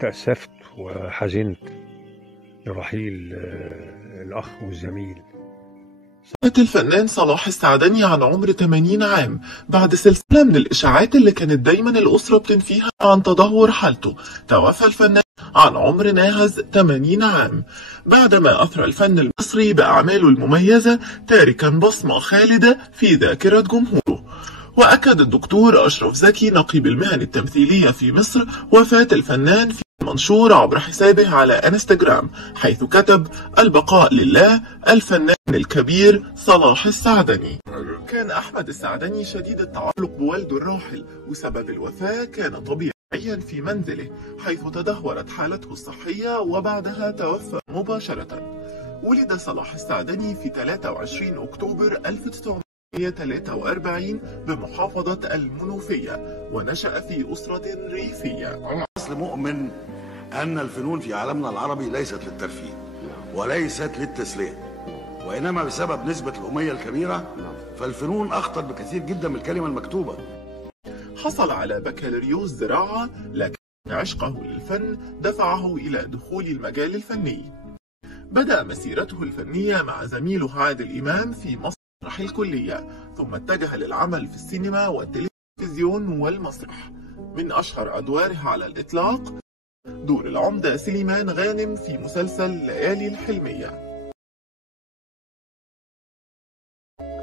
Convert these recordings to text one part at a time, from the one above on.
تأسفت وحزنت لرحيل الأخ والزميل. مات الفنان صلاح السعدني عن عمر 80 عام بعد سلسلة من الإشاعات اللي كانت دايما الأسرة بتنفيها عن تدهور حالته. توفى الفنان عن عمر ناهز 80 عام بعدما أثرى الفن المصري بأعماله المميزة، تاركا بصمة خالدة في ذاكرة جمهوره. وأكد الدكتور أشرف زكي نقيب المهن التمثيلية في مصر وفاة الفنان في منشور عبر حسابه على انستجرام، حيث كتب: البقاء لله، الفنان الكبير صلاح السعدني. كان أحمد السعدني شديد التعلق بوالده الراحل، وسبب الوفاة كان طبيعيا في منزله، حيث تدهورت حالته الصحية وبعدها توفى مباشرة. ولد صلاح السعدني في 23 أكتوبر 1943 بمحافظة المنوفية، ونشأ في أسرة ريفية. أصل مؤمن أن الفنون في عالمنا العربي ليست للترفيه وليست للتسلية، وإنما بسبب نسبة الأمية الكبيرة فالفنون أخطر بكثير جدا من الكلمة المكتوبة. حصل على بكالوريوس زراعة، لكن عشقه للفن دفعه إلى دخول المجال الفني. بدأ مسيرته الفنية مع زميله عادل إمام في مسرح الكلية، ثم اتجه للعمل في السينما والتلفزيون والمسرح. من أشهر أدواره على الإطلاق دور العمدة سليمان غانم في مسلسل ليالي الحلمية.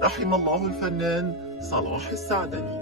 رحم الله الفنان صلاح السعدني.